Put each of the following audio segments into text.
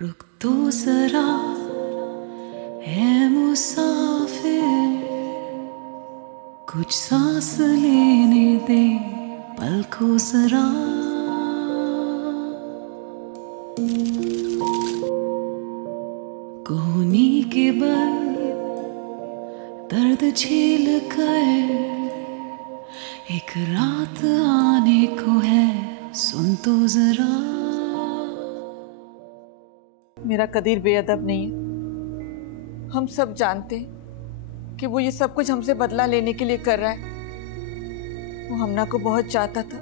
रुक तो जरा है मुसाफिर, कुछ सांस लेने दे पल को जरा। कोहनी के बल दर्द झेल कर एक रात आने को है, सुन तो जरा। मेरा कदीर बेअदब नहीं है। हम सब जानते हैं कि वो ये सब कुछ हमसे बदला लेने के लिए कर रहा है। वो हमना को बहुत चाहता था।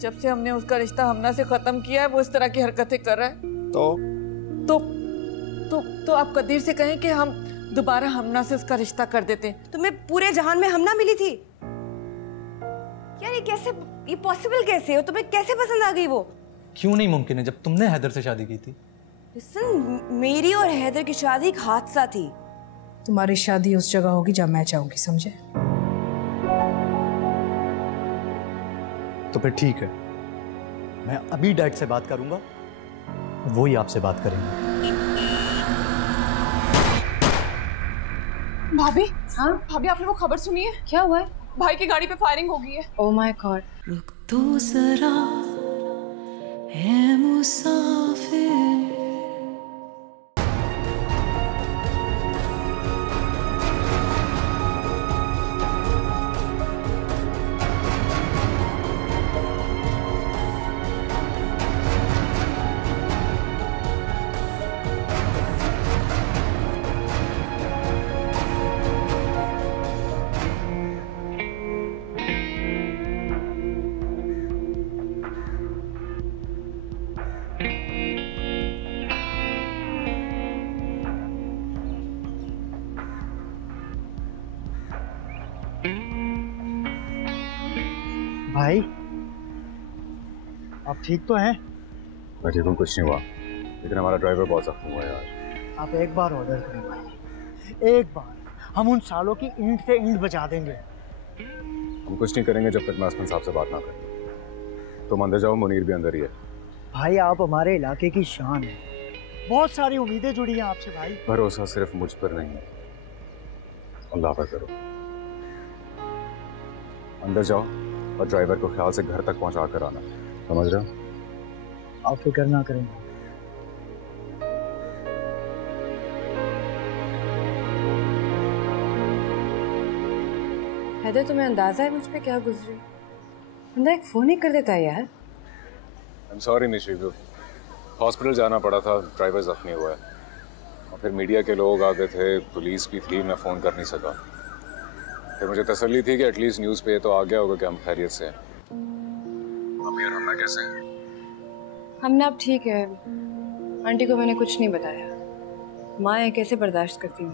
जब से हमने उसका रिश्ता हमना से खत्म किया है वो इस तरह की हरकतें कर रहा है। तो आप कदीर से कहें कि हम दोबारा हमना से उसका रिश्ता कर देते हैं। तुम्हें पूरे जहान में हमना मिली थी यार, ये पॉसिबल कैसे हो? तुम्हें कैसे पसंद आ गई वो? क्यों नहीं मुमकिन है जब तुमने हैदर से शादी की थी। लिसन, मेरी और हैदर की शादी एक हादसा थी। तुम्हारी शादी उस जगह होगी जहाँ मैं चाहूंगी, समझे? तो फिर ठीक है, मैं अभी डैड से बात करूंगा, वो ही आपसे बात करेंगे। भाभी, हाँ भाभी आपने वो खबर सुनी है? क्या हुआ है? भाई की गाड़ी पे फायरिंग हो गई है। Oh my God. रुक तो जरा है मुसाफिर। भाई, आप ठीक तो हैं? मैं ठीक हूँ, कुछ नहीं हुआ, लेकिन हमारा ड्राइवर बहुत जख्मी हुआ है यार। आप एक बार ऑर्डर करें भाई, एक बार। हम उन सालों की ईंट से ईंट बचा देंगे। हम कुछ नहीं करेंगे जब तक मैं असलम साहब से बात ना करें। तुम अंदर जाओ, मुनीर भी अंदर ही है। भाई, आप हमारे इलाके की शान है, बहुत सारी उम्मीदें जुड़ी हैं आपसे भाई। भरोसा सिर्फ मुझ पर नहीं, अल्लाह पर करो। अंदर जाओ और ड्राइवर को ख्याल से घर तक पहुंचा कर आना, समझ रहे हो? आप फिक्र ना करें। हैदर, तुम्हें अंदाजा है मुझ पे क्या गुजरी? बंदा एक फोन ही कर देता है यार। आई एम सॉरी निशीबू, हॉस्पिटल जाना पड़ा था, ड्राइवर जख्मी हुआ है और फिर मीडिया के लोग आ गए थे, पुलिस भी थी, मैं फ़ोन कर नहीं सका। फिर मुझे तसल्ली थी कि एटलीस्ट न्यूज़ पे तो आ गया होगा कि हम खैरियत से हैं। अभी और हमना कैसे हैं? हमने अब ठीक है। आंटी को मैंने कुछ नहीं बताया। माँ है, कैसे बर्दाश्त करती हूँ।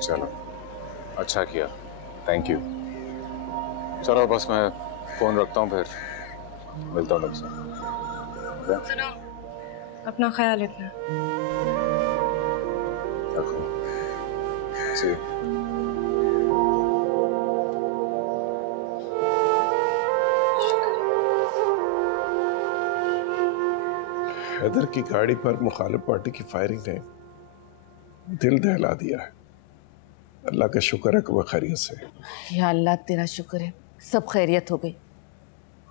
चलो, अच्छा किया, थैंक यू। चलो बस मैं फ़ोन रखता हूँ, फिर मिलता हूँ तुमसे। सुनो, अपना ख्याल रखना। रखो। See you. हैदर की गाड़ी पर मुखालिफ पार्टी की फायरिंग ने दिल दहला दिया है। अल्लाह का शुक्र है कि वह खैरियत से है। या अल्लाह, तेरा शुक्र है सब खैरियत हो गई।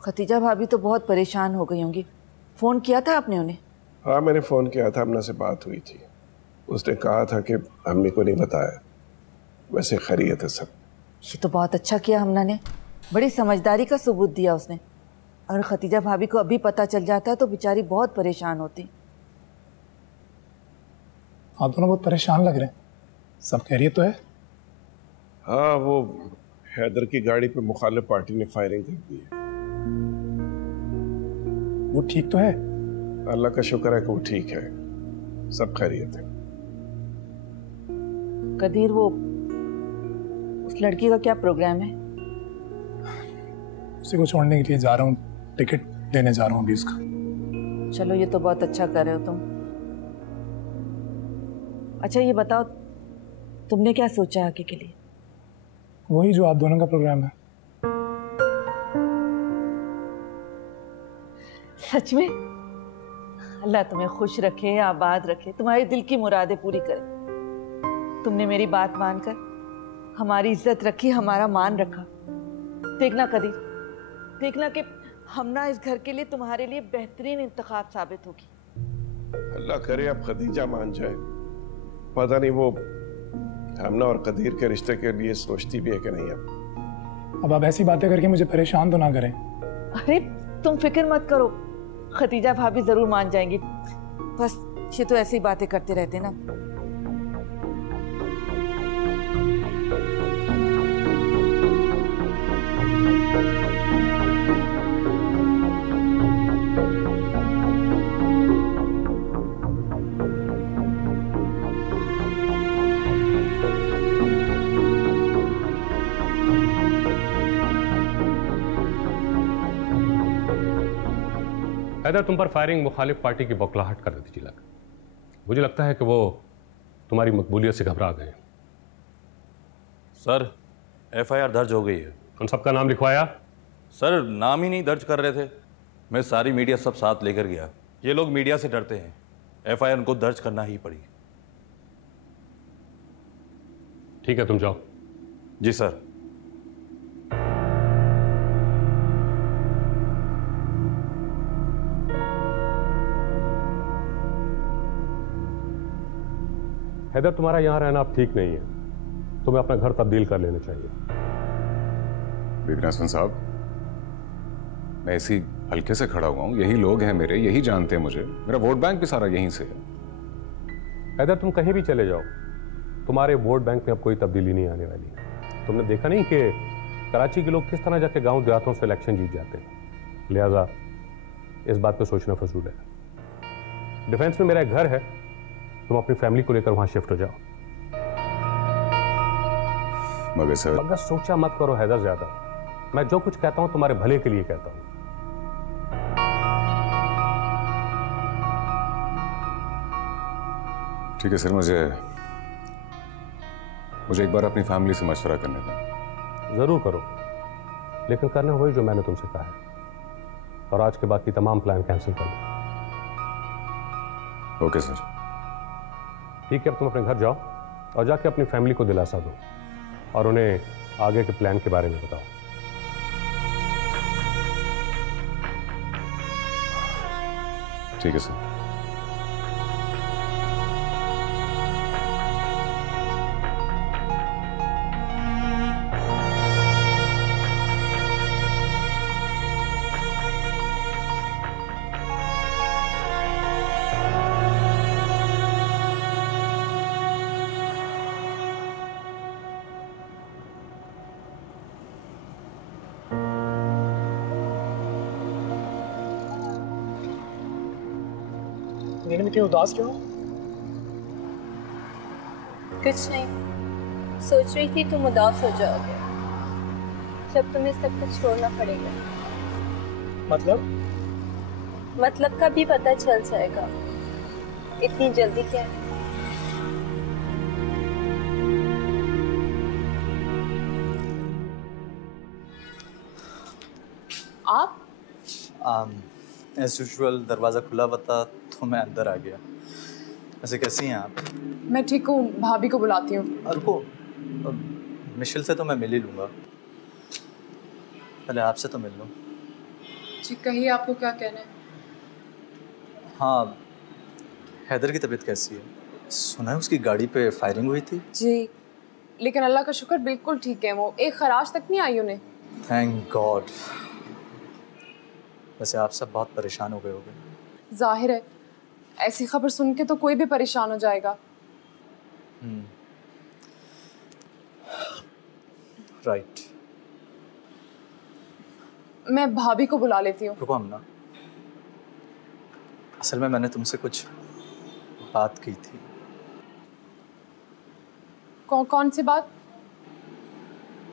खतीजा भाभी तो बहुत परेशान हो गई होंगी। फ़ोन किया था आपने उन्हें? हाँ, मैंने फ़ोन किया था, हमना से बात हुई थी। उसने कहा था कि अम्मी को नहीं बताया, वैसे खैरियत है सब। ये तो बहुत अच्छा किया हमना ने, बड़ी समझदारी का सबूत दिया उसने। और खतीजा भाभी को अभी पता चल जाता तो बेचारी बहुत परेशान होती। आप दोनों बहुत परेशान लग रहे हैं, सब खैरियत तो है? हाँ, वो हैदर की गाड़ी पे मुखालिफ पार्टी ने फायरिंग कर दी है। वो ठीक तो है? अल्लाह का शुक्र है कि वो ठीक है, सब खैरियत है। कदीर, वो उस लड़की का क्या प्रोग्राम है? उसी को छोड़ने के लिए जा रहा हूँ, टिकट लेने जा रहा हूँ अभी उसका। चलो, ये तो बहुत अच्छा कर रहे हो तुम। अच्छा ये बताओ, तुमने क्या सोचा आगे के लिए? वही जो आप दोनों का प्रोग्राम है। सच में? अल्लाह तुम्हें खुश रखे, आबाद रखे, तुम्हारे दिल की मुरादें पूरी करे। तुमने मेरी बात मानकर हमारी इज्जत रखी, हमारा मान रखा। देखना कदीर, देखना कि हमना इस घर के लिए तुम्हारे लिए बेहतरीन इंतखाब साबित होगी। अल्लाह करे अब खदीजा मान जाए। पता नहीं वो हमना और कदीर के रिश्ते के लिए सोचती भी है कि नहीं। अब आप ऐसी बातें करके मुझे परेशान तो ना करें। अरे तुम फिक्र मत करो, खदीजा भाभी जरूर मान जाएंगी। बस ये तो ऐसी बातें करते रहते ना। हैदर, तुम पर फायरिंग मुखालिफ पार्टी की बौखलाहट कर देती लगा। मुझे लगता है कि वो तुम्हारी मकबूलियत से घबरा गए। सर, एफआईआर दर्ज हो गई है। उन सबका नाम लिखवाया? सर, नाम ही नहीं दर्ज कर रहे थे। मैं सारी मीडिया सब साथ लेकर गया। ये लोग मीडिया से डरते हैं, एफआईआर उनको दर्ज करना ही पड़ी। ठीक है, तुम जाओ। जी सर। हैदर, तुम्हारा यहाँ रहना अब ठीक नहीं है, तुम्हें अपना घर तब्दील कर लेना चाहिए। बिगनासन साहब, मैं इसी हल्के से खड़ा हुआ हूँ, यही लोग हैं मेरे, यही जानते हैं मुझे, मेरा वोट बैंक भी सारा यहीं से है। हैदर, तुम कहीं भी चले जाओ, तुम्हारे वोट बैंक में अब कोई तब्दीली नहीं आने वाली। तुमने देखा नहीं कि कराची के लोग किस तरह जाके गांव देहातों से इलेक्शन जीत जाते हैं। लिहाजा इस बात पे सोचना फजूल है। डिफेंस में मेरा एक घर है, तुम अपनी फैमिली को लेकर वहां शिफ्ट हो जाओ। मगर सोचा मत करो हैदर ज्यादा। मैं जो कुछ कहता हूं तुम्हारे भले के लिए कहता हूं। ठीक है सर, मुझे एक बार अपनी फैमिली से मशवरा करने दें। जरूर करो, लेकिन करना वही जो मैंने तुमसे कहा है, और आज के बाद की तमाम प्लान कैंसिल कर दो। Okay sir. ठीक है, अब तुम अपने घर जाओ और जाके अपनी फैमिली को दिलासा दो और उन्हें आगे के प्लान के बारे में बताओ। ठीक है सर। नीलम इतनी उदास क्यों? कुछ नहीं, सोच रही थी तुम उदास हो जाओगे जब तुम्हें सब कुछ छोड़ना पड़ेगा। मतलब का भी पता चल जाएगा, इतनी जल्दी क्या है? आप? एज यूजुअल दरवाज़ा खुला हुआ था तो मैं अंदर आ गया। वैसे कैसी हैं आप? मैं ठीक हूँ, भाभी को बुलाती हूँ। रुको, मिशेल से तो मैं मिल ही लूँगा, पहले आपसे तो मिल लूँ। जी कहिए, आपको क्या कहना है? हाँ, हैदर की तबीयत कैसी है? सुना है उसकी गाड़ी पे फायरिंग हुई थी। जी, लेकिन अल्लाह का शुक्र बिल्कुल ठीक है, वो एक खराश तक नहीं आई उन्हें। Thank God. वैसे आप सब बहुत परेशान हो गए होंगे। जाहिर है, ऐसी खबर सुन के तो कोई भी परेशान हो जाएगा। राइट। मैं भाभी को बुला लेती हूँ। रुको अमना, असल में मैंने तुमसे कुछ बात की थी। कौन सी बात?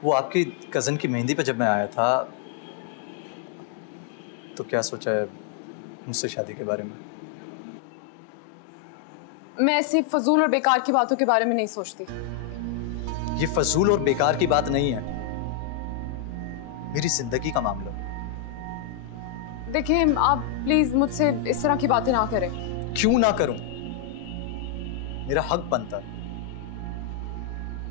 वो आपकी कज़न की मेहंदी पे जब मैं आया था तो क्या सोचा है मुझसे शादी के बारे में? मैं ऐसी फजूल और बेकार की बातों के बारे में नहीं सोचती। ये फजूल और बेकार की बात नहीं है, मेरी जिंदगी का मामला। देखें, आप प्लीज मुझसे इस तरह की बातें ना करें। क्यों ना करूं? मेरा हक बनता है।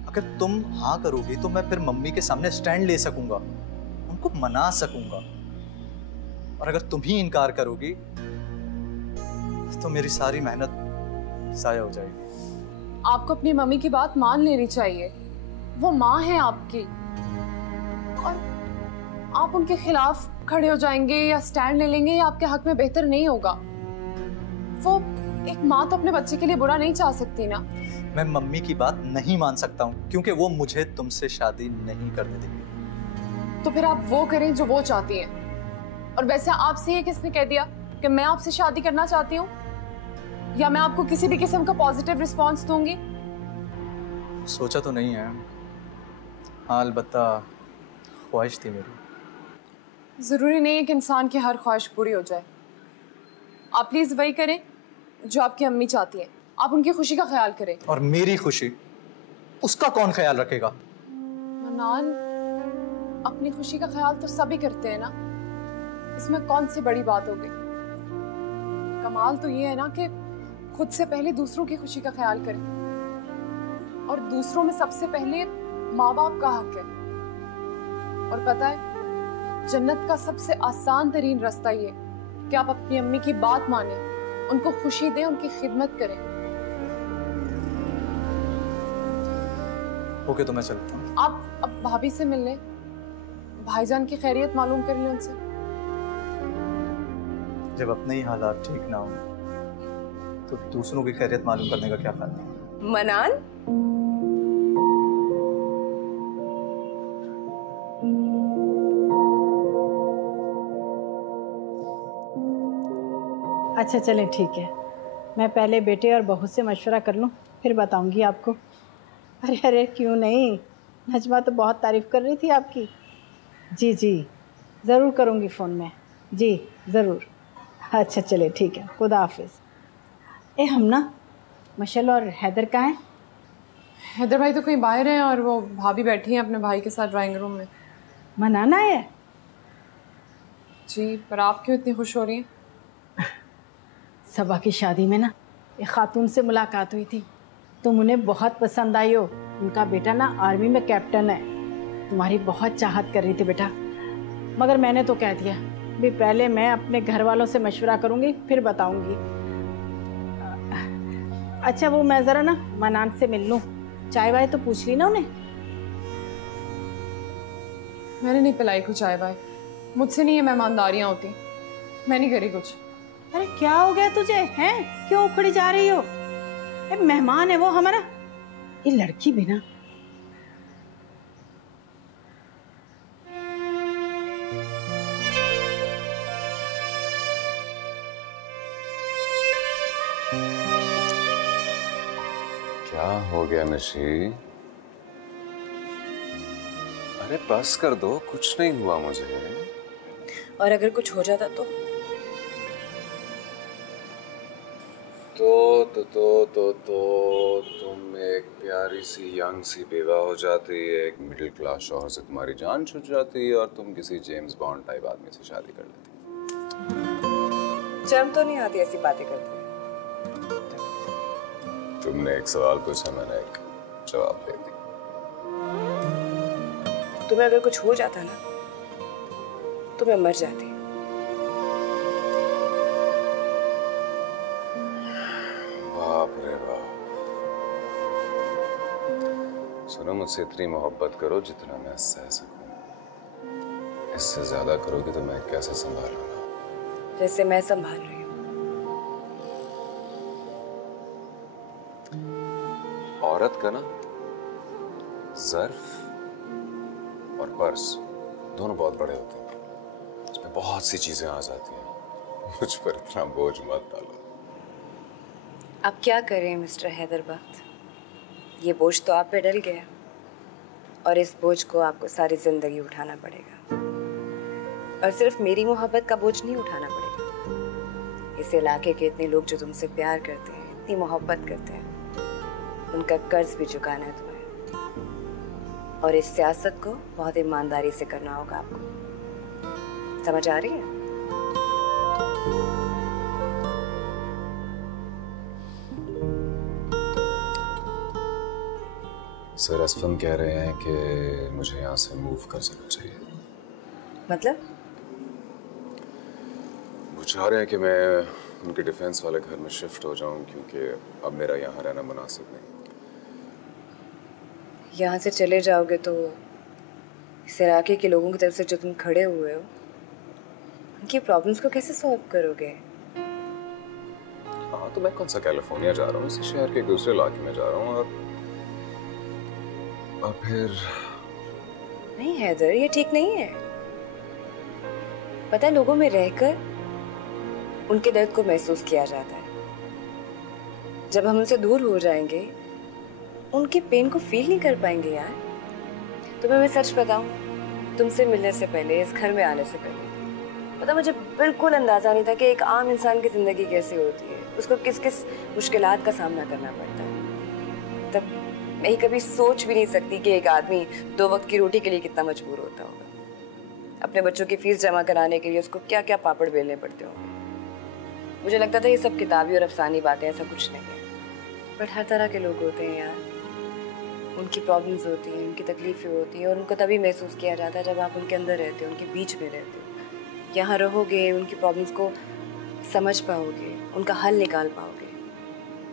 अगर तुम हाँ करोगी तो मैं फिर मम्मी के सामने स्टैंड ले सकूंगा, उनको मना सकूंगा। और अगर तुम ही इनकार करोगी तो मेरी सारी मेहनत ज़ाया हो जाएगी। आपको अपनी मम्मी की बात मान लेनी चाहिए। वो माँ है आपकी, और आप उनके खिलाफ खड़े हो जाएंगे या स्टैंड ले लेंगे, ये आपके हक में बेहतर नहीं होगा। वो एक माँ तो अपने बच्चे के लिए बुरा नहीं चाह सकती ना। मैं मम्मी की बात नहीं मान सकता हूँ क्योंकि वो मुझे तुमसे शादी नहीं करने देंगे। तो फिर आप वो करें जो वो चाहती हैं। और वैसे आपसे ये किसने कह दिया कि मैं आपसे शादी करना चाहती हूँ, या मैं आपको किसी भी किस्म का पॉजिटिव रिस्पॉन्स दूंगी? सोचा तो नहीं है, हाँ अलबत्ता ख्वाहिश थी मेरी। जरूरी नहीं है कि इंसान की हर ख्वाहिश पूरी हो जाए। आप प्लीज वही करें जो आपकी अम्मी चाहती है। आप उनकी खुशी का ख्याल करें। और मेरी खुशी, उसका कौन ख्याल रखेगा? मनान, अपनी खुशी का ख्याल तो सभी करते हैं ना, इसमें कौन सी बड़ी बात हो गई? कमाल तो ये है ना कि खुद से पहले दूसरों की खुशी का ख्याल करें, और दूसरों में सबसे पहले माँ बाप का हक है। और पता है, जन्नत का सबसे आसान तरीन रास्ता ये कि आप अपनी अम्मी की बात माने, उनको खुशी दें, उनकी खिदमत करें। ओके, तो मैं चलता हूँ। आप अब भाभी से मिल लें, भाईजान की खैरियत मालूम कर लें उनसे। जब अपने ही हालात ठीक ना हो तो दूसरों की खैरियत मालूम करने का क्या फायदा? मनान, अच्छा चलें, ठीक है। मैं पहले बेटे और बहू से मशवरा कर लूँ, फिर बताऊंगी आपको। अरे अरे क्यों नहीं, नजमा तो बहुत तारीफ़ कर रही थी आपकी। जी जी, ज़रूर करूँगी फ़ोन में। जी ज़रूर। अच्छा चले, ठीक है, खुदा हाफिज़। हम ना मशल और हैदर कहाँ हैं? हैदर भाई तो कहीं बाहर हैं और वो भाभी बैठी हैं अपने भाई के साथ ड्राइंग रूम में। मनाना है? जी, पर आप क्यों इतनी खुश हो रही हैं? सबा की शादी में ना एक खातून से मुलाकात हुई थी, तुम उन्हें बहुत पसंद आई हो। उनका बेटा ना आर्मी में कैप्टन है, तुम्हारी बहुत चाहत कर रही थी बेटा। मगर मैंने तो कह दिया भी पहले मैं अपने घर वालों से मशवरा करूँगी, फिर बताऊँगी। अच्छा वो मैं ज़रा ना मनान से मिल लूँ, चाय वाय तो पूछ ली ना उन्हें? मैंने नहीं पिलाई कुछ चाय वाय, मुझसे नहीं ये मेहमानदारियाँ होती, मैं नहीं करी कुछ। अरे क्या हो गया तुझे, हैं? क्यों उखड़ी जा रही हो? मेहमान है वो हमारा, ये लड़की भी ना। क्या हो गया नशी? अरे बस कर दो, कुछ नहीं हुआ मुझे। और अगर कुछ हो जाता तो तुम एक प्यारी सी यंग सी बेवा हो जाती, एक मिडिल क्लास शौहर से तुम्हारी जान छूट जाती और तुम किसी जेम्स बॉन्ड टाइप आदमी से शादी कर लेती। शर्म तो नहीं आती ऐसी बातें करते? तुमने एक सवाल पूछा, मैंने एक जवाब दे दी। तुम्हें अगर कुछ हो जाता ना तो मैं मर जाती। बाप रे बाप। सुनो, मुझसे इतनी मोहब्बत करो जितना मैं सह सकूं। इससे ज्यादा करोगे तो मैं कैसे संभालूंगा? जैसे मैं संभाल रही हूँ। औरत का ना ज़र्फ और पर्स दोनों बहुत बड़े होते हैं, उसमें बहुत सी चीजें आ जाती हैं। मुझ पर इतना बोझ मत डालो। अब क्या करें मिस्टर हैदराबाद, ये बोझ तो आप पे डल गया और इस बोझ को आपको सारी जिंदगी उठाना पड़ेगा। और सिर्फ मेरी मोहब्बत का बोझ नहीं उठाना पड़ेगा, इस इलाके के इतने लोग जो तुमसे प्यार करते हैं, इतनी मोहब्बत करते हैं, उनका कर्ज भी चुकाना है तुम्हें। और इस सियासत को बहुत ईमानदारी से करना होगा आपको। समझ आ रही है? सर असफम कह रहे हैं कि मुझे यहाँ से मूव कर सकना चाहिए। मतलब? वो चाह रहे हैं कि मैं उनके डिफेंस वाले घर में शिफ्ट हो जाऊं क्योंकि अब मेरा यहाँ रहना मुनासिब नहीं। यहाँ से चले जाओगे तो इस इलाके के लोगों की तरफ से जो तुम खड़े हुए हो उनकी प्रॉब्लम्स को कैसे सॉल्व करोगे? हाँ तो मैं कौन सा कैलिफोर्निया जा रहा हूँ, इसी शहर के दूसरे इलाके में जा रहा हूँ और फिर नहीं हैदर, ये ठीक नहीं है। पता है, लोगों में रहकर उनके दर्द को महसूस किया जाता है। जब हम उनसे दूर हो जाएंगे उनके पेन को फील नहीं कर पाएंगे यार। तुम्हें मैं सच बताऊं, तुमसे मिलने से पहले, इस घर में आने से पहले, पता मुझे बिल्कुल अंदाजा नहीं था कि एक आम इंसान की जिंदगी कैसी होती है, उसको किस किस मुश्किलात का सामना करना पड़ता है। तब मैं कभी सोच भी नहीं सकती कि एक आदमी 2 वक्त की रोटी के लिए कितना मजबूर होता होगा। अपने बच्चों की फीस जमा कराने के लिए उसको क्या क्या पापड़ बेलने पड़ते होंगे। मुझे लगता था ये सब किताबी और अफसानी बातें, ऐसा कुछ नहीं है। बट हर तरह के लोग होते हैं यार, उनकी प्रॉब्लम्स होती हैं, उनकी तकलीफ़ें होती हैं और उनको तभी महसूस किया जाता है जब आप उनके अंदर रहते हो, उनके बीच में रहते हो। यहाँ रहोगे, उनकी प्रॉब्लम्स को समझ पाओगे, उनका हल निकाल पाओगे।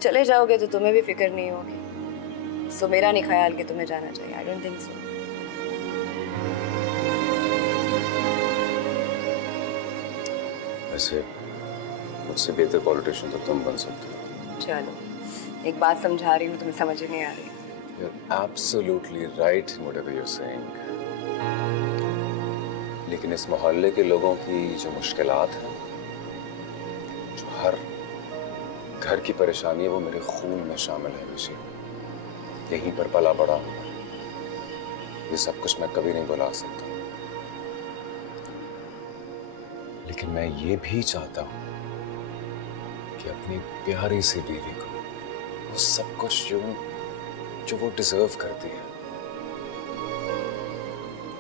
चले जाओगे तो तुम्हें भी फिक्र नहीं होगी। सो मेरा नहीं ख्याल कि तुम्हें जाना चाहिए। I don't think so. वैसे मुझसे बेहतर पॉलिटिशियन तो तुम बन सकते हो। चलो, एक बात समझा रही हूँ, तुम्हें समझ ही नहीं आ रही। You're absolutely right in whatever you're saying. लेकिन इस मोहल्ले के लोगों की जो मुश्किलात हैं, जो हर घर की परेशानी है, वो मेरे खून में शामिल है। निशी, यहीं पर पला बड़ा हूं। ये सब कुछ मैं कभी नहीं भुला सकता, लेकिन मैं ये भी चाहता हूं कि अपनी प्यारी सी बीवी को वो सब कुछ जो वो डिजर्व करती है।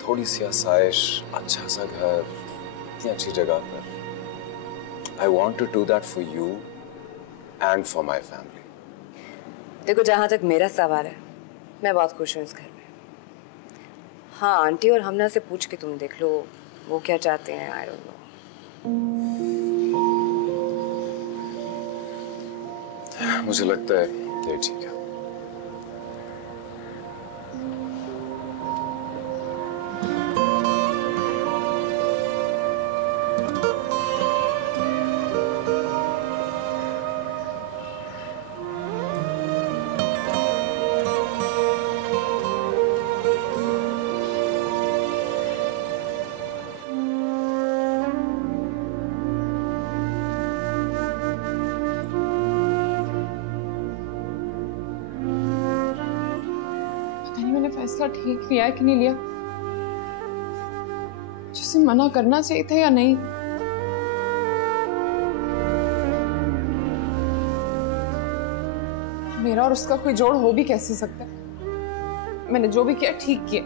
थोड़ी सी आसाइश, अच्छा सा घर, इतनी अच्छी जगह पर। I want to do that for you and for my family. देखो, जहाँ तक मेरा सवाल है, मैं बहुत खुश हूँ इस घर में। हाँ, आंटी और हमना से पूछ के तुम देख लो वो क्या चाहते हैं। I don't know. मुझे लगता है ये ठीक है। फैसला ठीक लिया है कि नहीं लिया, जिसे मना करना चाहिए था या नहीं। मेरा और उसका कोई जोड़ हो भी कैसे सकता है? मैंने जो भी किया ठीक किया।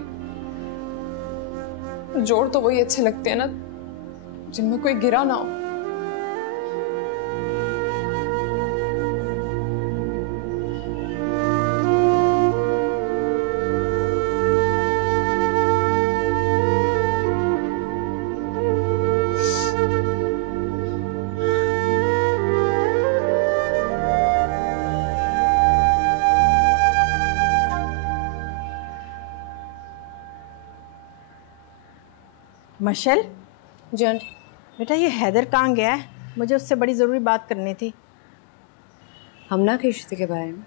जोड़ तो वही अच्छे लगते हैं ना जिनमें कोई गिरा ना हो। मशल, जी आंटी। बेटा ये हैदर कहाँ गया है? मुझे उससे बड़ी ज़रूरी बात करनी थी। हमना के रिश्ते के बारे में?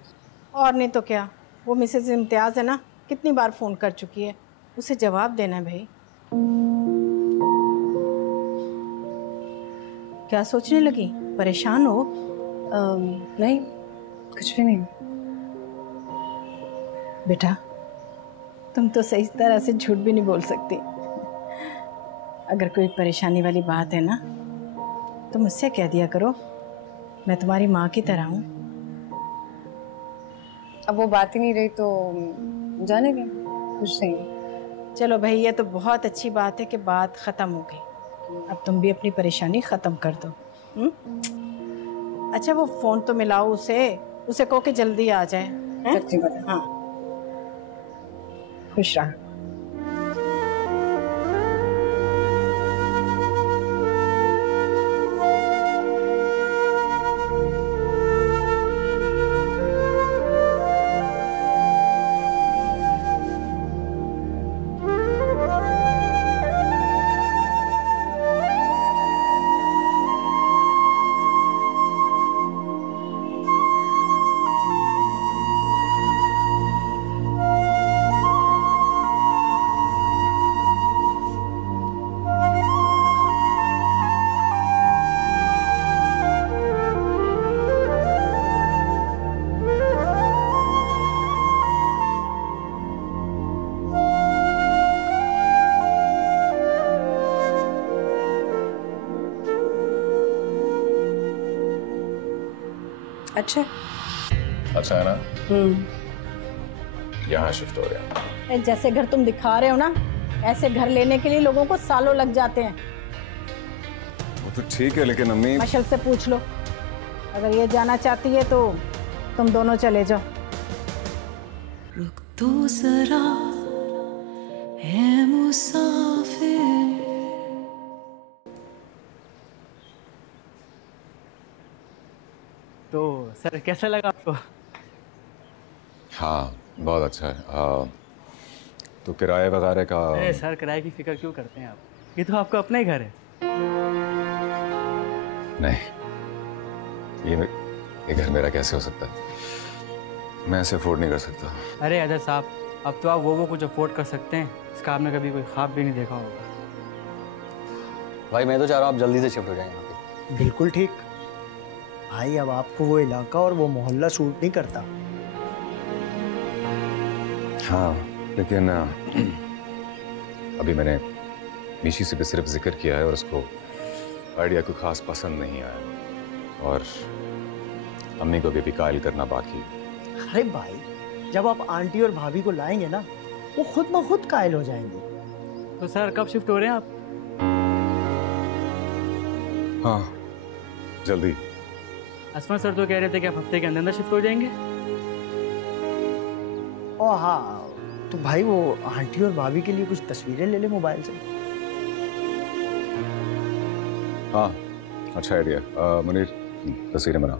और नहीं तो क्या, वो मिसेस इम्तियाज़ है ना, कितनी बार फ़ोन कर चुकी है, उसे जवाब देना है भाई। क्या सोचने लगी? परेशान हो? नहीं, कुछ भी नहीं। बेटा तुम तो सही तरह से झूठ भी नहीं बोल सकती। अगर कोई परेशानी वाली बात है ना तो मुझसे कह दिया करो, मैं तुम्हारी माँ की तरह हूँ। अब वो बात ही नहीं रही तो जाने दें, कुछ नहीं। चलो भाई, ये तो बहुत अच्छी बात है कि बात ख़त्म हो गई। अब तुम भी अपनी परेशानी ख़त्म कर दो। अच्छा वो फोन तो मिलाओ उसे कहो कि जल्दी आ जाए। हाँ खुश रहा। अच्छा अच्छा है ना? यहाँ शिफ्ट हो गया। जैसे घर तुम दिखा रहे हो ना, ऐसे घर लेने के लिए लोगों को सालों लग जाते हैं। वो तो ठीक है लेकिन अम्मी। मशल से पूछ लो, अगर ये जाना चाहती है तो तुम दोनों चले जाओ। रुक तो जरा है मुसाफिर। तो सर कैसा लगा आपको? हाँ बहुत अच्छा है। तो किराए वगैरह का? अरे सर किराए की फिक्र क्यों करते हैं आप, ये तो आपका अपना ही घर है। नहीं, ये घर मेरा कैसे हो सकता है? मैं ऐसे अफोर्ड नहीं कर सकता। अरे अजय साहब, अब तो आप वो कुछ अफोर्ड कर सकते हैं, इसका आपने कभी कोई ख्वाब भी नहीं देखा होगा। भाई मैं तो चाह रहा हूँ आप जल्दी से शिफ्ट हो जाएं यहाँ पे। बिल्कुल ठीक भाई, अब आपको वो इलाका और वो मोहल्ला सूट नहीं करता। हाँ लेकिन अभी मैंने मीशी से भी सिर्फ जिक्र किया है और उसको आइडिया को खास पसंद नहीं आया, और अम्मी को भी कायल करना बाकी। अरे भाई जब आप आंटी और भाभी को लाएंगे ना, वो खुद ब खुद कायल हो जाएंगे। तो सर कब शिफ्ट हो रहे हैं आप? हाँ जल्दी। असमा सर तो कह रहे थे कि आप हफ्ते के अंदर शिफ्ट हो जाएंगे। ओ हाँ, तो भाई वो आंटी और भाभी के लिए कुछ तस्वीरें ले ले मोबाइल से। हाँ अच्छा आइडिया। मुनीर तस्वीरें बनाओ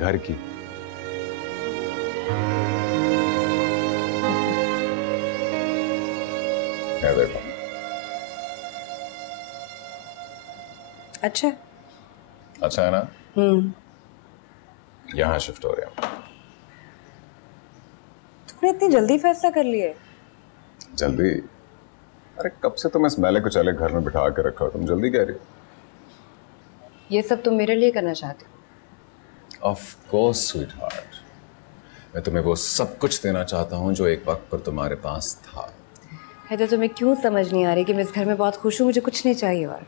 घर की। देखो अच्छा अच्छा है ना? यहाँ शिफ्ट हो रहे हैं। तुमने इतनी जल्दी फैसला कर लिया है? जल्दी? अरे कब से तुम इस मैले को चले घर में बिठा के रखा हो, तुम जल्दी कह रही हो? ये सब तुम मेरे लिए करना चाहते हो? ऑफ कोर्स स्वीटहार्ट, मैं तुम्हें वो सब कुछ देना चाहता हूँ जो एक वक्त पर तुम्हारे पास था। है तो तुम्हें क्यों समझ नहीं आ रही कि मैं इस घर में बहुत खुश हूँ, मुझे कुछ नहीं चाहिए। और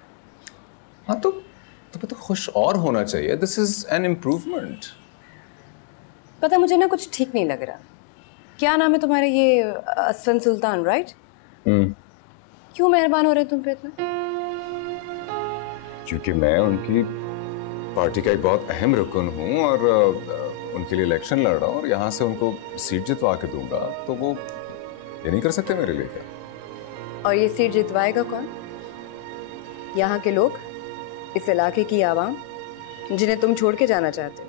हाँ तो तुम्हें तो खुश और होना चाहिए। This is an improvement. पता मुझे ना कुछ ठीक नहीं लग रहा। क्या नाम है तुम्हारा? ये असफन सुल्तान राइट? क्यों मेहरबान हो रहे तुम पे इतना? क्योंकि मैं उनकी पार्टी का एक बहुत अहम रुकन हूँ और उनके लिए इलेक्शन लड़ रहा हूँ और यहाँ से उनको सीट जितवा के दूंगा, तो वो ये नहीं कर सकते मेरे लिए क्या? और ये सीट जितवाएगा कौन? यहाँ के लोग, इस इलाके की आवाम जिन्हें तुम छोड़ के जाना चाहते हो।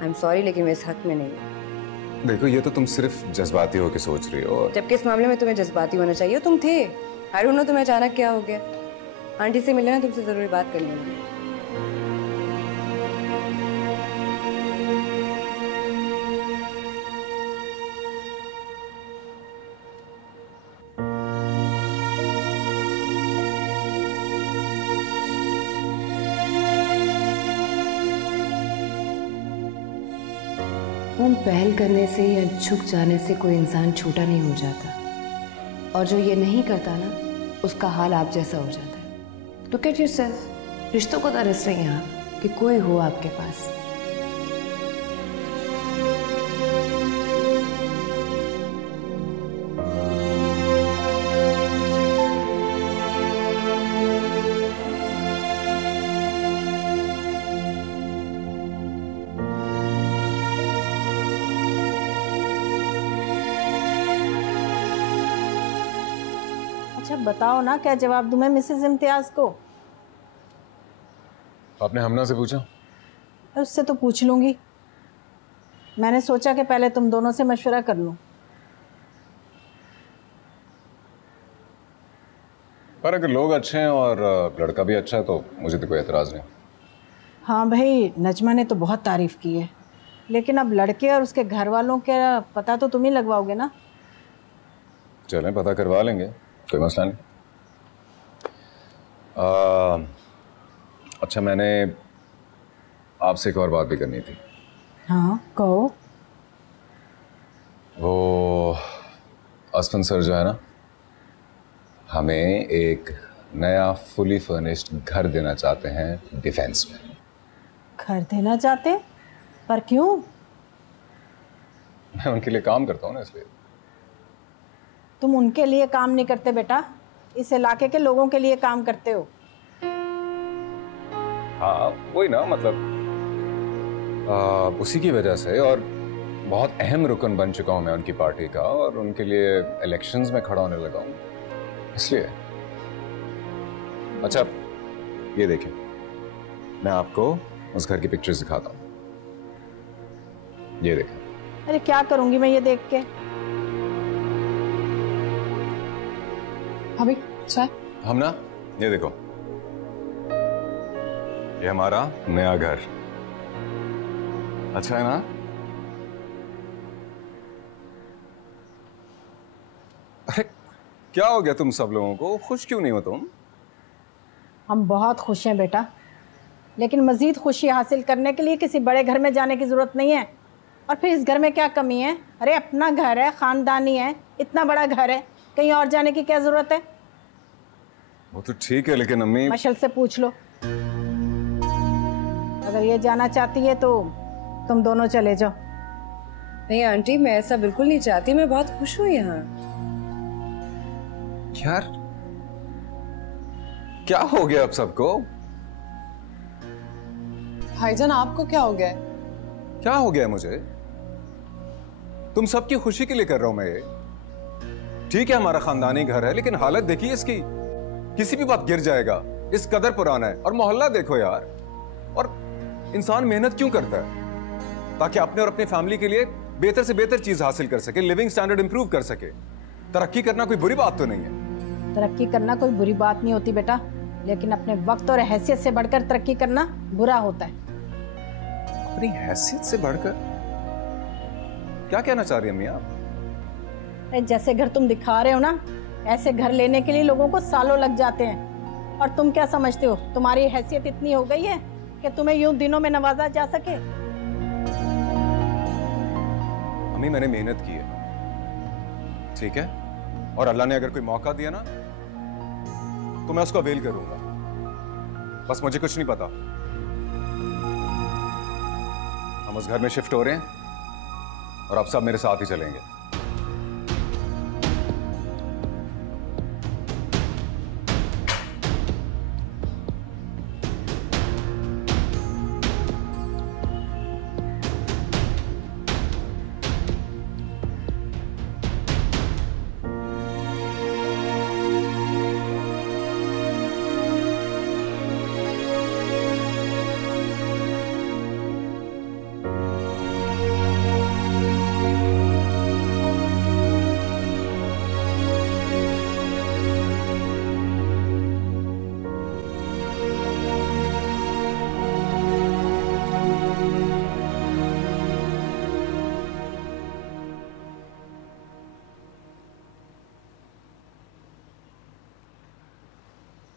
आई एम सॉरी लेकिन मैं इस हक में नहीं हूँ। देखो ये तो तुम सिर्फ जज्बाती होकर सोच रही हो। जबकि इस मामले में तुम्हें जज्बाती होना चाहिए। तुम थे। आई डोंट नो तुम्हें अचानक क्या हो गया। आंटी से मिलना, तुमसे जरूरी बात करनी होगी। पहल करने से या झुक जाने से कोई इंसान छोटा नहीं हो जाता, और जो ये नहीं करता ना, उसका हाल आप जैसा हो जाता है। Look at yourself. रिश्तों को तरस रही हैं आप कि कोई हो आपके पास। बताओ ना, क्या जवाब दूं मैं मिसेस इम्तियाज को? आपने हमना से पूछा? उससे तो पूछ लूंगी, मैंने सोचा कि पहले तुम दोनों से मशवरा कर लूं। पर अगर लोग अच्छे हैं और लड़का भी अच्छा है तो मुझे तो कोई एतराज़ नहीं। हाँ भाई, नजमा ने तो बहुत तारीफ की है, लेकिन अब लड़के और उसके घर वालों के पता तो तुम ही लगवाओगे ना। चलें, पता करवा लेंगे, कोई मसला नहीं। अच्छा, मैंने आपसे एक और बात भी करनी थी। हाँ कहो। वो असफन सर जो है ना, हमें एक नया फुली फर्निश्ड घर देना चाहते हैं डिफेंस में। घर देना चाहते? पर क्यों? मैं उनके लिए काम करता हूँ ना, इसलिए। तुम उनके लिए काम नहीं करते बेटा, इस इलाके के लोगों के लिए काम करते हो। हाँ वही ना, मतलब उसी की वजह से, और बहुत अहम रुकन बन चुका हूँ मैं उनकी पार्टी का, और उनके लिए इलेक्शंस में खड़ा होने लगा हूँ, इसलिए। अच्छा ये देखिए, मैं आपको उस घर की पिक्चर्स दिखाता हूँ, ये देखें। अरे क्या करूंगी मैं ये देख के? अभी चाय? हम ना, ये देखो, ये हमारा नया घर, अच्छा है ना? अरे क्या हो गया तुम सब लोगों को, खुश क्यों नहीं हो तुम? हम बहुत खुश हैं बेटा, लेकिन मज़ीद खुशी हासिल करने के लिए किसी बड़े घर में जाने की ज़रूरत नहीं है। और फिर इस घर में क्या कमी है? अरे अपना घर है, ख़ानदानी है, इतना बड़ा घर है, कहीं और जाने की क्या ज़रूरत है? वो तो ठीक है, लेकिन अम्मी। मशल से पूछ लो, अगर ये जाना चाहती है तो तुम दोनों चले जाओ। नहीं आंटी, मैं ऐसा बिल्कुल नहीं चाहती, मैं बहुत खुश हूँ यहाँ। यार क्या हो गया अब सबको? भाईजान आपको क्या हो गया? क्या हो गया मुझे? तुम सबकी खुशी के लिए कर रहा हूं मैं ये। ठीक है हमारा खानदानी घर है, लेकिन हालत देखिए इसकी, किसी भी वक्त गिर जाएगा, इस कदर पुराना है। और मोहल्ला देखो यार, और इंसान मेहनत क्यों करता है? ताकि अपने और अपनी फैमिली के लिए बेहतर से बेहतर चीज हासिल कर सके, लिविंग स्टैंडर्ड इंप्रूव कर सके। तरक्की करना कोई बुरी बात तो नहीं है। तरक्की करना कोई बुरी बात नहीं होती बेटा, लेकिन अपने वक्त और हैसियत से बढ़कर तरक्की करना बुरा होता है। अपनी हैसियत से बढ़कर? क्या कहना चाह रही है अम्मी आप? जैसे घर तुम दिखा रहे हो ना, ऐसे घर लेने के लिए लोगों को सालों लग जाते हैं। और तुम क्या समझते हो, तुम्हारी हैसियत इतनी हो गई है कि तुम्हें यूं दिनों में नवाजा जा सके? अम्मी मैंने मेहनत की है, ठीक है, और अल्लाह ने अगर कोई मौका दिया ना तो मैं उसको अवेल करूंगा। बस मुझे कुछ नहीं पता। हम उस घर में शिफ्ट हो रहे हैं और आप सब मेरे साथ ही चलेंगे।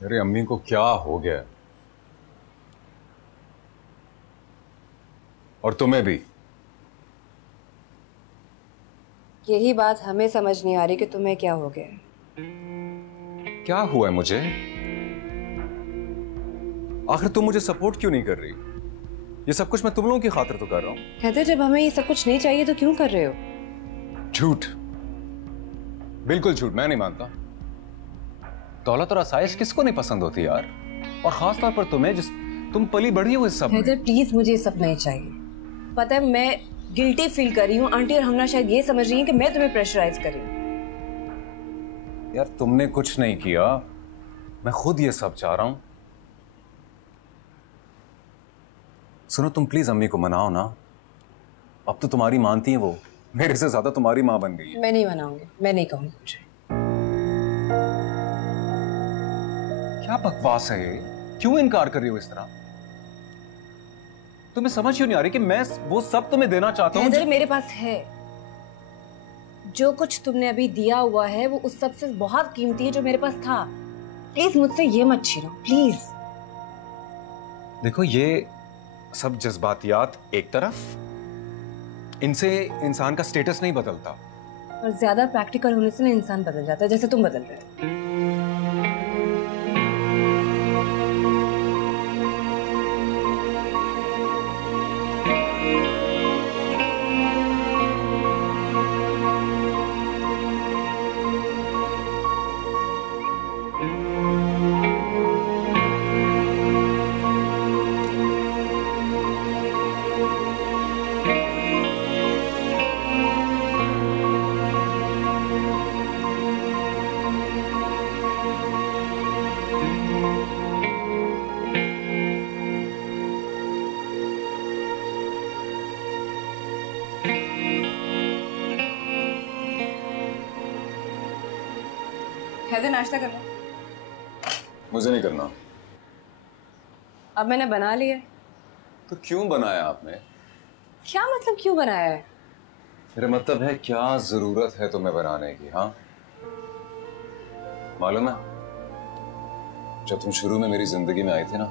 अरे अम्मी को क्या हो गया? और तुम्हें भी? यही बात हमें समझ नहीं आ रही कि तुम्हें क्या हो गया। क्या हुआ है मुझे? आखिर तुम मुझे सपोर्ट क्यों नहीं कर रही? ये सब कुछ मैं तुम लोगों की खातिर तो कर रहा हूं। हैदर, जब हमें ये सब कुछ नहीं चाहिए तो क्यों कर रहे हो? झूठ, बिल्कुल झूठ। मैं नहीं मानता। दौलत और आसाइश किसको नहीं पसंद होती यार, और खास तौर पर तुम्हें, जिस तुम पली बढ़ी हो इस सब में। हैदर प्लीज, मुझे ये सब नहीं चाहिए। पता है मैं गिल्टी फील कर रही हूँ। आंटी और हमना शायद ये समझ रही हैं कि मैं तुम्हें प्रेशराइज कर रही हूँ। यार तुमने कुछ नहीं किया, मैं खुद ये सब चाह रहा हूं। सुनो, तुम प्लीज अम्मी को मनाओ ना। अब तो तुम्हारी मानती है वो, मेरे से ज्यादा तुम्हारी माँ बन गई है। मैं नहीं मनाऊंगी, मैं नहीं कहूंगी कुछ। क्या बकवास है ये? क्यों इनकार कर रही हो इस तरह? तुम्हें समझ क्यों नहीं आ रही कि मैं वो सब तुम्हें देना चाहता हूँ? हैदर, मेरे पास है। जो कुछ तुमने अभी दिया हुआ है वो उस सब से बहुत कीमती है जो मेरे पास था। प्लीज मुझसे ये मत छीनो, प्लीज। देखो, ये सब जज्बातियात एक तरफ, इनसे इंसान का स्टेटस नहीं बदलता। और ज्यादा प्रैक्टिकल होने से ना इंसान बदल जाता है, जैसे तुम बदल रहे हो। हैदर, नाश्ता कर लो। मुझे नहीं करना। अब मैंने बना लिया। तो क्यों बनाया आपने? क्या मतलब क्यों बनाया है? मेरा मतलब है, क्या जरूरत है तुम्हें बनाने की? हाँ, मालूम है, जब तुम शुरू में मेरी जिंदगी में आई थी ना,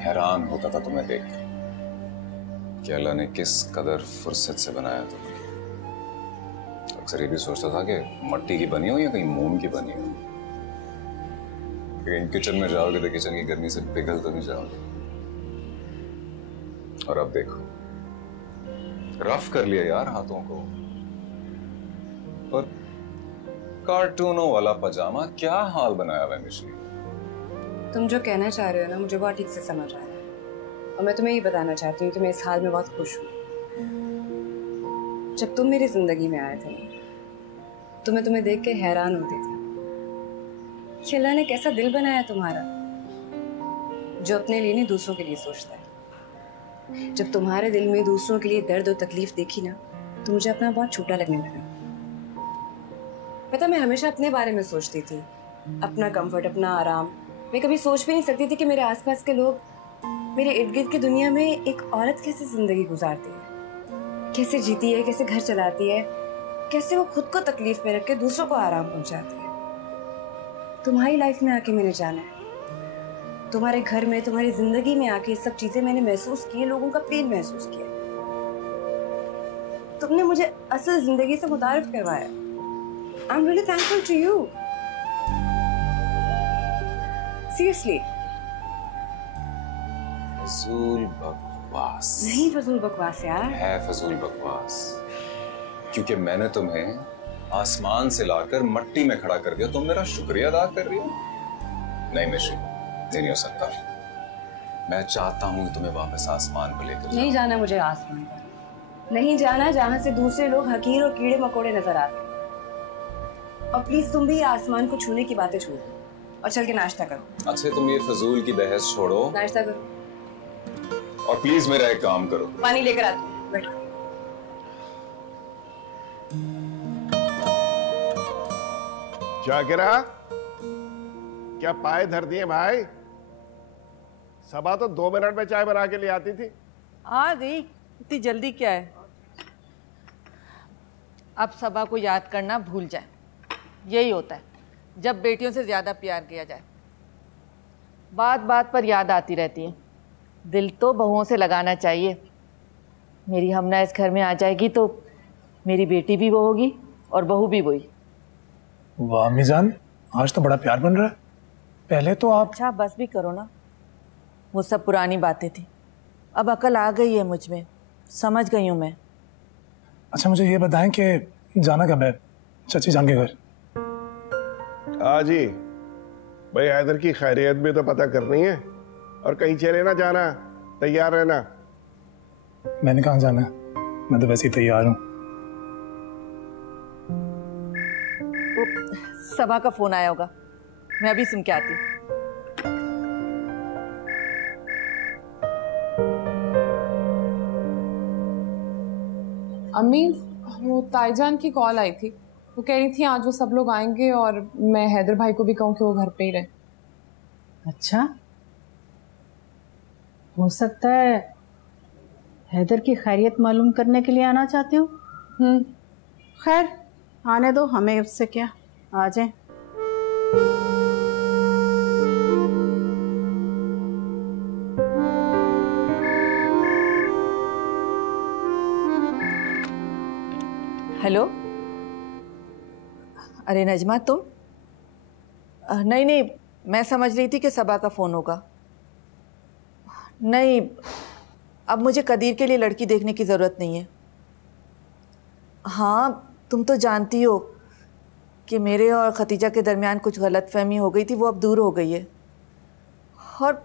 हैरान होता था तुम्हें देख कि अल्लाह ने किस कदर फुर्सत से बनाया तुम्हें। अक्सर ये भी सोचता था कि मट्टी की बनी हो या कहीं मोम की बनी हो। कहीं किचन में जाओगे तो किचन की गर्मी से पिघल तो नहीं जाओगे। और अब देखो, रफ कर लिया यार हाथों को। और कार्टूनों वाला पजामा, क्या हाल बनाया हुआ है मिश्री। तुम जो कहना चाह रहे हो ना, मुझे बहुत ठीक से समझ आ रहा है। और मैं तुम्हें ये बताना चाहती हूँ कि मैं इस हाल में बहुत खुश हूँ। जब तुम मेरी जिंदगी में आए थे तो मैं तुम्हें देख के हैरान होती थी कि अल्लाह ने कैसा दिल बनाया तुम्हारा, जो अपने लिए नहीं दूसरों के लिए सोचता है। जब तुम्हारे दिल में दूसरों के लिए दर्द और तकलीफ देखी ना, तो मुझे अपना बहुत छोटा लगने लगा। पता, मैं हमेशा अपने बारे में सोचती थी, अपना कंफर्ट, अपना आराम। मैं कभी सोच भी नहीं सकती थी कि मेरे आसपास के लोग, मेरे इर्द गिर्द की दुनिया में एक औरत कैसे जिंदगी गुजारती है, कैसे जीती है, कैसे घर चलाती है, कैसे वो खुद को तकलीफ में रख के दूसरों को आराम पहुंचाती है। तुम्हारी लाइफ में आके मैंने जाना है, तुम्हारे घर में, तुम्हारी जिंदगी में आके सब चीजें मैंने महसूस की, लोगों का पेन महसूस किया। तुमने मुझे असल जिंदगी से मुतारिफ करवाया। I am really thankful to you, seriously. फजूल बकवास नहीं, फजूल बकवास यार है, फजूल बकवास। क्योंकि मैंने तुम्हें आसमान से लाकर मट्टी में खड़ा कर दिया, तुम मेरा शुक्रिया अदा कर रही हो? नहीं मिश्री, नहीं हो सकता। मैं चाहता हूं कि तुम्हें वापस आसमान पर लेकर नहीं जाना मुझे आसमान पर, नहीं जाना जहां से दूसरे लोग हकीर और कीड़े मकोड़े नजर आते हैं। और प्लीज तुम भी आसमान को छूने की बातें छोड़ दो और चल के नाश्ता करो। अच्छा, तुम ये फजूल की बहस छोड़ो, नाश्ता करो और प्लीज मेरा एक काम करो। पानी लेकर आती हूँ, बैठो। जाकिरा, क्या पाए धर दिए भाई? सबा तो 2 मिनट में चाय बना के ले आती थी। आ गई, इतनी जल्दी क्या है? अब सबा को याद करना भूल जाए। यही होता है जब बेटियों से ज्यादा प्यार किया जाए। बात बात पर याद आती रहती है। दिल तो बहुओं से लगाना चाहिए। मेरी हमना इस घर में आ जाएगी तो मेरी बेटी भी वो होगी और बहू भी वही। वाह मिजान, आज तो बड़ा प्यार बन रहा है। पहले तो आप। अच्छा बस भी करो ना, वो सब पुरानी बातें थी। अब अकल आ गई है मुझ में, समझ गई हूँ मैं। अच्छा मुझे ये बताएं कि जाना कब है चाची जान के घर? आज ही भाई, हैदर की खैरियत भी तो पता करनी है, और कहीं चले ना जाना, तैयार रहना। मैंने कहाँ जाना है, मैं तो वैसे ही तैयार हूँ। सभा का फोन आया होगा, मैं अभी सुन के आती हूँ। अम्मी, वो ताईजान की कॉल आई थी। वो कह रही थी आज वो सब लोग आएंगे और मैं हैदर भाई को भी कहूँ कि वो घर पे ही रहे। अच्छा, हो सकता है हैदर की खैरियत मालूम करने के लिए आना चाहते हो। खैर, आने दो, हमें उससे क्या, आ जाए। हेलो, अरे नजमा तुम? नहीं नहीं, मैं समझ रही थी कि सबा का फ़ोन होगा। नहीं, अब मुझे कदीर के लिए लड़की देखने की ज़रूरत नहीं है। हाँ, तुम तो जानती हो कि मेरे और खतीजा के दरमियान कुछ गलतफहमी हो गई थी, वो अब दूर हो गई है। और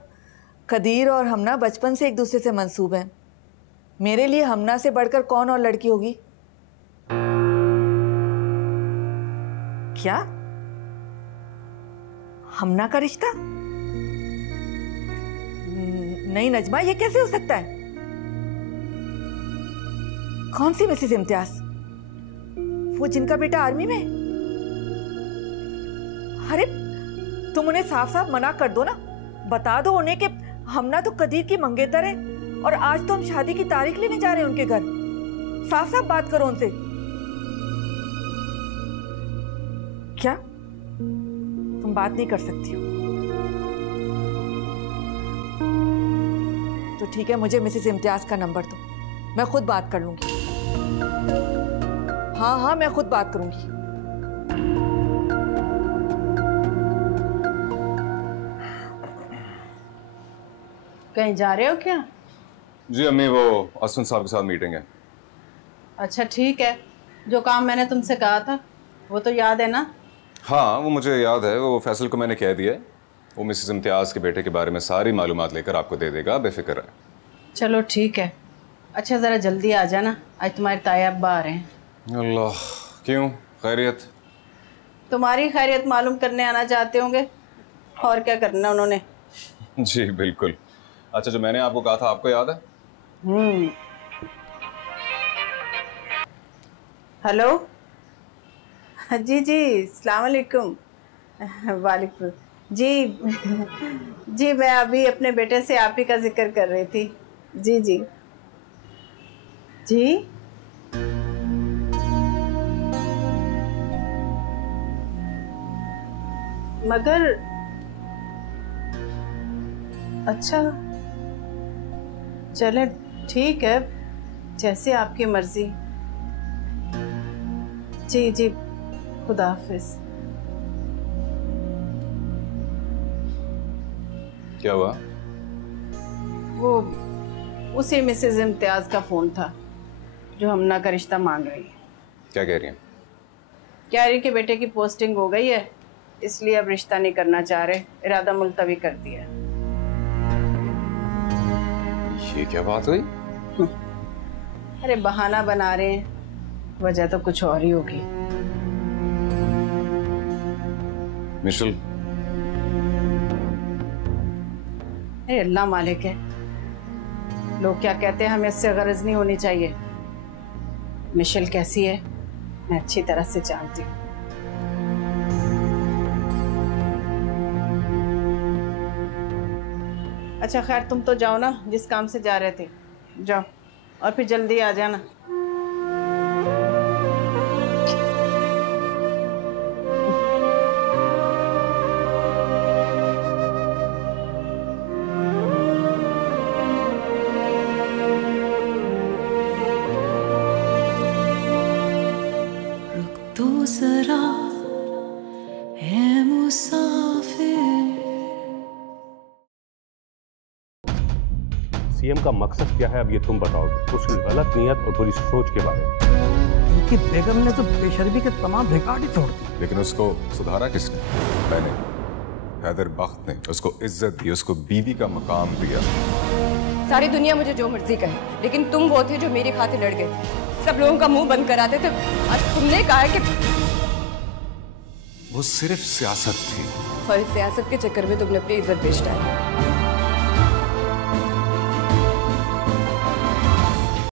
कदीर और हमना बचपन से एक दूसरे से मंसूब हैं। मेरे लिए हमना से बढ़कर कौन और लड़की होगी? क्या हमना का रिश्ता? नहीं नजमा, ये कैसे हो सकता है? कौन सी मिसेस इम्तियाज? वो जिनका बेटा आर्मी में? अरे तुम उन्हें साफ साफ मना कर दो ना, बता दो उन्हें कि हमना तो कदीर की मंगेतर है और आज तो हम शादी की तारीख लेने जा रहे हैं उनके घर। साफ साफ बात करो उनसे। क्या तुम बात नहीं कर सकती हो? तो ठीक है, मुझे मिसेस इम्तियाज का नंबर दो, मैं खुद बात कर लूंगी। हाँ हाँ, मैं खुद बात करूंगी। कहीं जा रहे हो क्या? जी अम्मी, वो असफन साहब के साथ मीटिंग है। अच्छा ठीक है, जो काम मैंने तुमसे कहा था वो तो याद है ना? हाँ, वो मुझे याद है। वो फैसल को मैंने कह दिया, वो मिसेस इम्तियाज के बेटे के बारे में सारी मालूमात लेकर आपको दे देगा, बेफिक्र है। चलो ठीक है। अच्छा ज़रा जल्दी आ जाना, आज तुम्हारे ताया अब्बा आ रहे हैं। अल्लाह, क्यों? खैरियत? तुम्हारी खैरियत मालूम करने आना चाहते होंगे, और क्या करना उन्होंने। जी बिल्कुल। अच्छा, जो मैंने आपको कहा था आपको याद है? हेलो, जी जी, अस्सलाम वालेकुम। वालेकुम जी। जी मैं अभी अपने बेटे से आप ही का जिक्र कर रही थी। जी जी जी। मगर अच्छा, चले ठीक है, जैसे आपकी मर्जी। जी जी, खुदा हाफिज। क्या हुआ? वो उसी मिसेज इम्तियाज का फोन था जो हमना का रिश्ता मांग रही है। क्या कह रही हैं? कह रही कि बेटे की पोस्टिंग हो गई है, इसलिए अब रिश्ता नहीं करना चाह रहे, इरादा मुलतवी कर दिया। ये क्या बात हुई? अरे बहाना बना रहे हैं, वजह तो कुछ और ही होगी। मिशेल, अरे अल्लाह मालिक है, लोग क्या कहते हैं हमें इससे गरज नहीं होनी चाहिए। मिशेल कैसी है मैं अच्छी तरह से जानती हूँ। अच्छा खैर, तुम तो जाओ ना, जिस काम से जा रहे थे जाओ, और फिर जल्दी आ जाना। तो जरा है मुसाफिर। सीएम का मकसद क्या है, अब ये तुम बताओगे। उसकी गलत नियत और बुरी सोच के बारे में। इनकी बेगम ने तो बेशर्मी के तमाम रिकॉर्ड ही तोड़ दिए। लेकिन उसको सुधारा किसने? मैंने। हैदर बख्त ने उसको इज्जत दी, उसको बीवी का मकाम दिया। सारी दुनिया मुझे जो मर्जी कहे, लेकिन तुम वो थे जो मेरी खातिर लड़ गए। सब लोगों का मुंह बंद कराते थे। आज तुमने कहा है कि वो सिर्फ सियासत थी। और इस सियासत के चक्कर में तुमने अपनी इज्जत बेच डाली।